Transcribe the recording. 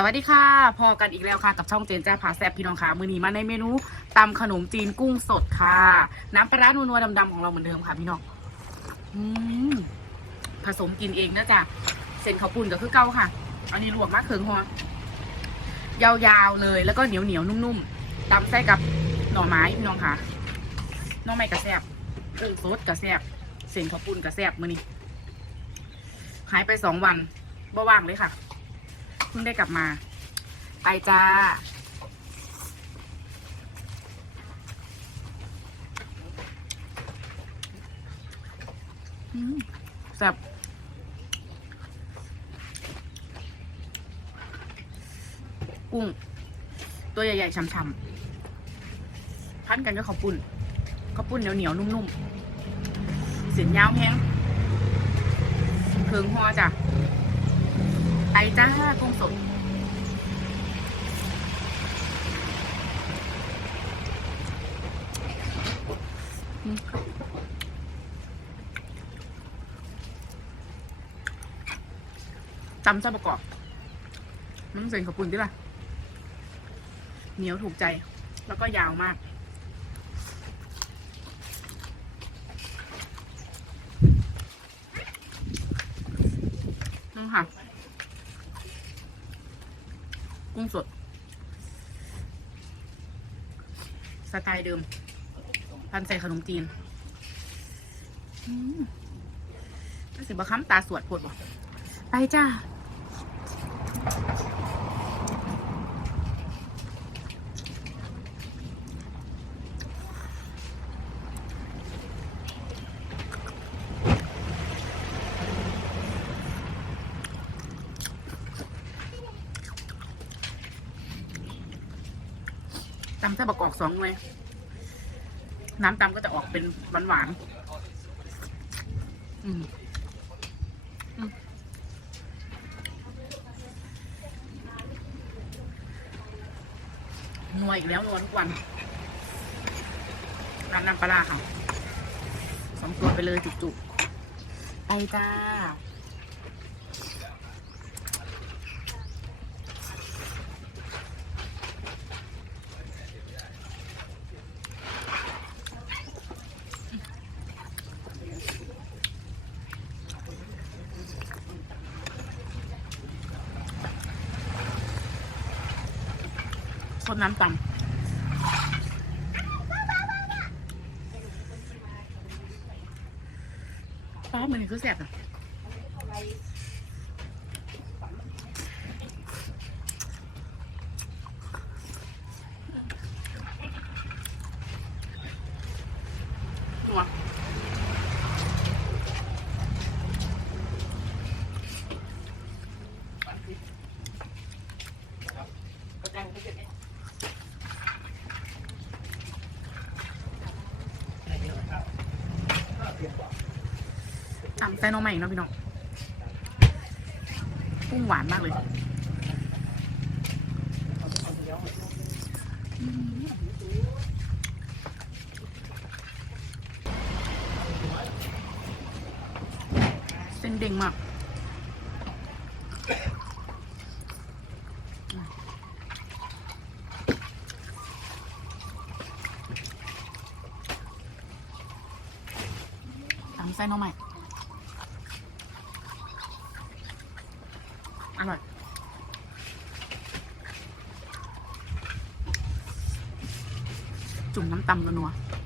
สวัสดีค่ะ พอกันอีกแล้วค่ะ กับช่องเจนจ้าผาแซบพี่น้องค่ะมือนี้มาในเมนูตำขนมจีนกุ้งสดค่ะ น้ำปลาร้านัวๆดำๆของเราเหมือนเดิมค่ะพี่น้องอืมผสมกินเองนะจ๊ะเส้นข้าวปุ้นก็คือเก้าค่ะ อันนี้รวมมากเคืองหัวยาวๆเลยแล้วก็เหนียวๆนุ่มๆตำใส่กับหน่อไม้พี่น้องค่ะหน่อไม้กระแซบกุ้งสดกระแซบเส้นข้าวปุ้นกระแซบมือนี้หายไปสองวันบ่ว่างเลยค่ะ เพิ่งได้กลับมา ไปจ้าอืมแซ่บกุ้ง ตัวใหญ่ๆช่ำๆพันกันกับข้าวปุ้นข้าวปุ้นเหนียวๆนุ่มๆเสียงยาวแห้งเพิงหอจ้ะ จ้ากุ้งสดตำซะประกอบน้องใส่ข้าวปุ้นด้วยล่ะ เหนียวถูกใจ แล้วก็ยาวมาก ค่ะ กุ้งสด สไตล์เดิม พันใส่ขนมจีนอืมรู้สิบะค้ำตาสวดปวดบ่ไปจ้า ตำไส้ประกอบสองหน่วยน้ำตำก็จะออกเป็นหวานหวานอืมนัวอีกแล้วนัวทุกวันน้ำน้ำปลาร้าค่ะสองตัวไปเลยจุกๆไปจ้า คนน้ำตำป้ามันนี่คือแสบอะ ตำไส้หน้องใหม่เนาะพี่น้องกุ้งหวานมากเลยเส้นเด้งมากตำไส้น้องใหม่ อร่อยจุ่มน้ำตำนัวๆ